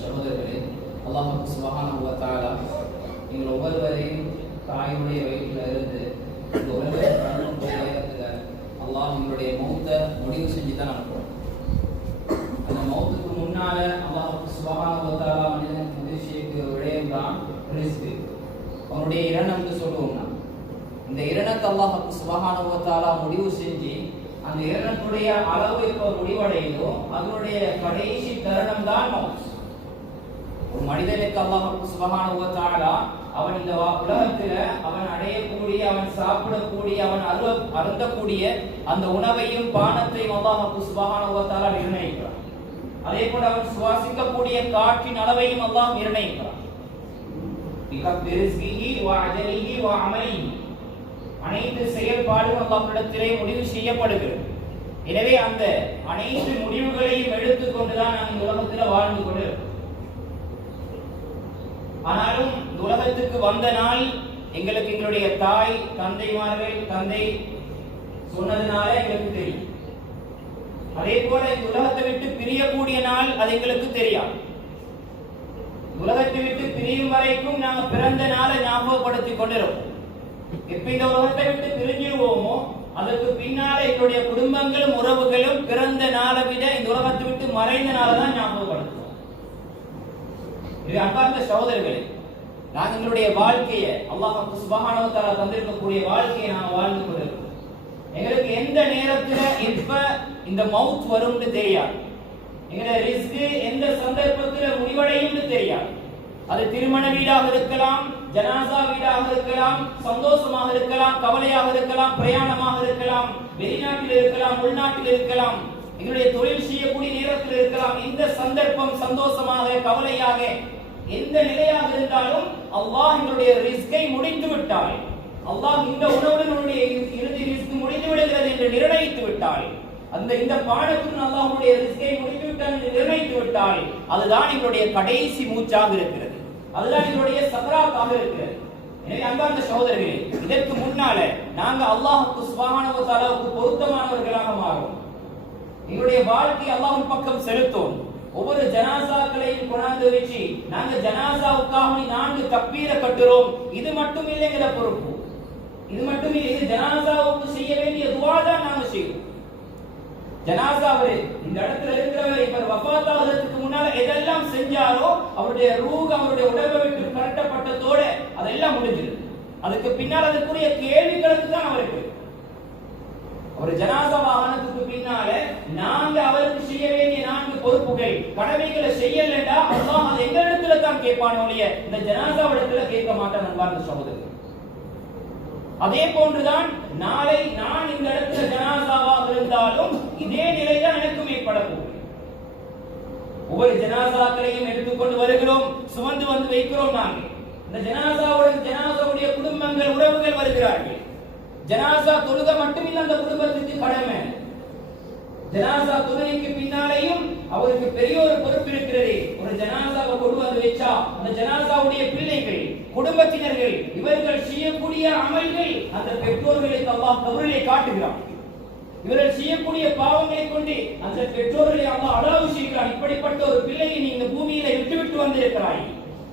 சகோதரர்களே அல்லாஹ் சுபஹானஹு தஆலா நீங்கள் ஒவ்வொருவரையும் தாயுடைய வயிற்றில் இருந்து இந்த அல்லாஹ் உங்களுடைய மௌத்த முடிவு செஞ்சு தான் அனுப்புவோம் அந்த மௌத்துக்கு முன்னால அல்லாஹ் சுபஹானஹு தஆலா மனிதனுக்கு முடிவு செய்யக்கூடிய ஒரு விடயம் தான் ரிஸ்க்கு அவனுடைய இரணம்னு சொல்லுவோம்னா இந்த இரணத்தை அல்லாஹ் சுபஹானஹு தஆலா முடிவு செஞ்சு அந்த இரணத்துடைய அளவு இப்போ முடிவடையுதோ அதனுடைய கடைசி தருணம் தான் மௌத் மனிதனுக்கு அல்லாஹ் சுபஹானஹு வ அவன் இந்த உலகத்துல அவன் அடையக்கூடிய அவன் சாப்பிடக்கூடிய அவன் அருவ அருந்தக்கூடிய அந்த உணவையும் பானத்தையும் அல்லாஹ் சுபஹானஹு வ நிர்ணயிக்கிறான். அதே போல அவன் சுவாசிக்கக்கூடிய காற்றின் அளவையும் அல்லாஹ் நிர்ணயிக்கிறான். அனைத்து செயல்பாடுகள் அல்லாஹ்விடத்திலே முடிவு செய்யப்படுகிறது. எனவே அந்த அனைத்து முடிவுகளையும் எடுத்துக்கொண்டுதான் நாம் இந்த உலகத்தில் வாழ்ந்து கொண்டிருக்கிறோம். ஆனாலும் இந்த உலகத்துக்கு வந்த நாள் எங்களுக்கு எங்களுடைய தாய் தந்தைமார்கள் தந்தை சொன்னதுனால எங்களுக்கு தெரியும். அதே போல இந்த உலகத்தை விட்டு பிரியக்கூடிய நாள் அது எங்களுக்கு தெரியாது. உலகத்தை விட்டு பிரியும் வரைக்கும் நாங்க பிறந்த நாளை ஞாபகப்படுத்திக் கொண்டிருப்போம். எப்ப இந்த உலகத்தை விட்டு பிரிஞ்சிருவோமோ அதற்கு பின்னால எங்களுடைய குடும்பங்களும் உறவுகளும் பிறந்த நாளை விட இந்த உலகத்தை விட்டு மறைந்த நாளை தான் ஞாபகம் இது அன்பார்ந்த சகோதரர்களே நான் எங்களுடைய வாழ்க்கையை அல்லாஹ் சுபஹானஹு தந்திருக்கக்கூடிய வாழ்க்கையை நான் வாழ்ந்து கொண்டிருக்கிறோம். எங்களுக்கு எந்த நேரத்துல எப்ப இந்த மவுத் வரும்னு தெரியாது. எங்களை ரிஸ்க் எந்த சந்தர்ப்பத்துல முடிவடையும்னு தெரியாது. அது திருமண வீடாக இருக்கலாம் ஜனாசா வீடாக இருக்கலாம் சந்தோஷமாக இருக்கலாம் கவலையாக இருக்கலாம் பிரயாணமாக இருக்கலாம் வெளிநாட்டில் இருக்கலாம் உள்நாட்டில் இருக்கலாம் எங்களுடைய தொழில் செய்யக்கூடிய நேரத்தில் இருக்கலாம். இந்த சந்தர்ப்பம் சந்தோஷமாக கவலையாக எந்த நிலையாக இருந்தாலும் அல்லாஹ் என்னுடைய ரிஸ்கை முடித்து விட்டாள் அல்லாஹ் இந்த உணவுடன் உன்னுடைய இறுதி ரிஸ்க் முடிந்து விடுகிறது என்று நிர்ணயித்து விட்டாள் அந்த இந்த பாடத்துடன் அல்லாஹ்வுடைய ரிஸ்கை முடித்து விட்டால் என்று நிர்ணயித்து விட்டாள் அதுதான் எங்களுடைய கடைசி மூச்சாக இருக்கிறது. அதுதான் எங்களுடைய சக்கராத்தாக இருக்கிறது. எனவே அன்பார்ந்த சகோதரர்களே இதற்கு முன்னால நாங்க அல்லாஹுக்கு சுபஹானஹு வ பொருத்தமானவர்களாக மாறும். எங்களுடைய வாழ்க்கை அல்லாஹ்வின் பக்கம் செலுத்தும். ஒவ்வொரு ஜனாசாக்களையும் கொண்டாந்து வச்சு நாங்க ஜனாசாவுக்காக நான்கு தப்பீர கட்டுறோம். இது மட்டும் இல்லைங்கிற பொறுப்பு. இது மட்டும் இல்லை இது ஜனாசாவுக்கு செய்ய வேண்டிய துவா தான் நாங்க செய்வோம். ஜனாசா அவரு இந்த இடத்துல இருக்கிறவர் இவர் வஃபாத்தாகிறதுக்கு முன்னால எதெல்லாம் செஞ்சாரோ அவருடைய ரூக அவருடைய உடம்பை விட்டு கரட்டப்பட்டதோட அதெல்லாம் முடிஞ்சிருது அதுக்கு பின்னால் அதுக்குரிய கேள்விகளுக்கு தான் அவருக்கு அவர் ஜனாசா வாகனத்துக்கு பின்னால நாங்க அவருக்கு பொறுப்புகள். கடமைகளை செய்யலண்டா அல்லாஹ் அது எங்க இடத்துல தான் கேட்பானே ஒழிய இந்த ஜனாசா இடத்துல கேட்க மாட்டான் அன்பார்ந்த சகோதரர். அதே போன்றுதான் நாளை நான் இந்த இடத்துல ஜனாசாவாக இருந்தாலும் இதே நிலைதான் எனக்கும் ஏற்பட போகுது ஒவ்வொரு ஜனாசாக்களையும் எடுத்துக்கொண்டு வருகிறோம் சுமந்து வந்து வைக்கிறோம் நாங்கள் இந்த ஜனாசாவுடன் ஜனாசாவுடைய குடும்பங்கள் உறவுகள் வருகிறார்கள். ஜனாசா தொழுக மட்டுமில்ல அந்த குடும்பத்துக்கு கடமை. ஜனாசா தொழுகைக்கு பின்னாலேயும் அவருக்கு பெரிய ஒரு பொறுப்பு இருக்கிறது. ஒரு ஜனாசாவை கொண்டு வந்து வச்சா அந்த ஜனாசாவுடைய பிள்ளைகள் குடும்பத்தினர்கள் இவர்கள் செய்யக்கூடிய அமல்கள் அந்த பெற்றோர்களுக்கு அல்லாஹ் கபரிலே காட்டுகிறான். இவர்கள் செய்யக்கூடிய பாவங்களை கொண்டு அந்த பெற்றோர்களை அல்லாஹ் அளவு செய்கிறான். இப்படிப்பட்ட ஒரு பிள்ளையை நீ இந்த பூமியில விட்டுவிட்டு வந்திருக்கிறாய்.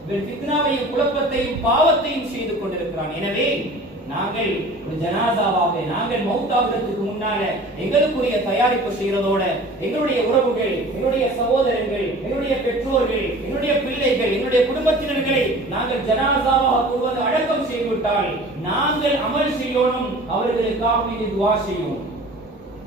இவர் பித்னாவையும் குழப்பத்தையும் பாவத்தையும் செய்து கொண்டிருக்கிறான். எனவே நாங்கள் ஒரு ஜனாசாவாக நாங்கள் மௌத்தாகிறதுக்கு முன்னால எங்களுக்குரிய தயாரிப்பு செய்யறதோட எங்களுடைய உறவுகள் எங்களுடைய சகோதரர்கள் எங்களுடைய பெற்றோர்கள் என்னுடைய பிள்ளைகள் என்னுடைய குடும்பத்தினர்களை நாங்கள் ஜனாசாவாக கூறுவது அடக்கம் செய்துவிட்டால் நாங்கள் அமல் செய்யணும் அவர்களுக்காக வேண்டி துவா செய்யணும்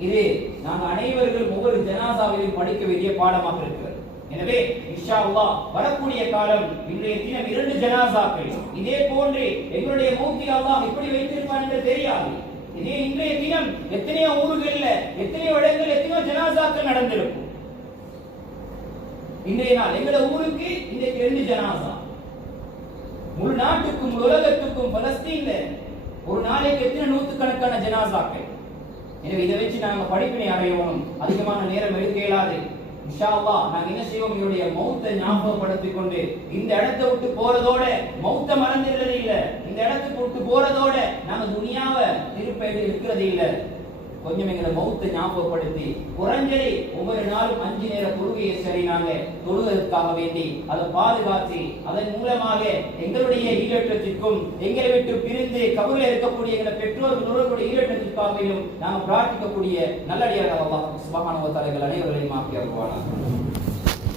இது நாங்கள் அனைவர்களும் ஒவ்வொரு ஜனாசாவிலும் படிக்க வேண்டிய பாடமாக இருக்கிறது. எனவே இன்ஷா அல்லாஹ் வரக்கூடிய காலம் இன்றைய தினம் இரண்டு ஜனாசாக்கள். இதே போன்று எங்களுடைய மௌத்தில் அல்லாஹ் எப்படி வைத்திருப்பான் என்று தெரியாது. இதே இன்றைய தினம் எத்தனையோ ஊர்களில் எத்தனையோ இடங்கள் எத்தனையோ ஜனாசாக்கள் நடந்திருக்கும். இன்றைய நாள் எங்களோட ஊருக்கு இன்றைக்கு ரெண்டு ஜனாசா. முழு நாட்டுக்கும் உலகத்துக்கும் பலஸ்தீன்ல ஒரு நாளைக்கு எத்தனை நூற்றுக்கணக்கான ஜனாசாக்கள்? எனவே இதை வச்சு நாங்க படிப்பினை அடையணும். அதிகமான நேரம் எடுக்க இயலாது இன்ஷா அல்லாஹ் நாங்க என்ன செய்வோம்? என்னுடைய மௌத்தை ஞாபகப்படுத்திக் கொண்டு இந்த இடத்தை விட்டு போறதோட மௌத்த மறந்துடுறது இல்ல. இந்த இடத்துக்கு விட்டு போறதோட நாங்க துணியாவை திருப்ப இருக்கிறது இல்ல. கொஞ்சம் எங்களை மௌத்தை ஞாபகப்படுத்தி குறைஞ்சதை ஒவ்வொரு நாளும் அஞ்சு நேர தொழுகையை சரி நாங்க தொழுவதற்காக வேண்டி அதை பாதுகாத்து அதன் மூலமாக எங்களுடைய ஈரேற்றத்திற்கும் எங்களை விட்டு பிரிந்து கபூரில் இருக்கக்கூடிய எங்களை பெற்றோர்கள் உறவுடைய ஈடேற்றத்திற்காகவும் நாம் பிரார்த்திக்கக்கூடிய நல்லடியாக அல்லாஹ் சுபஹானஹு அனைவர்களையும் ஆக்கி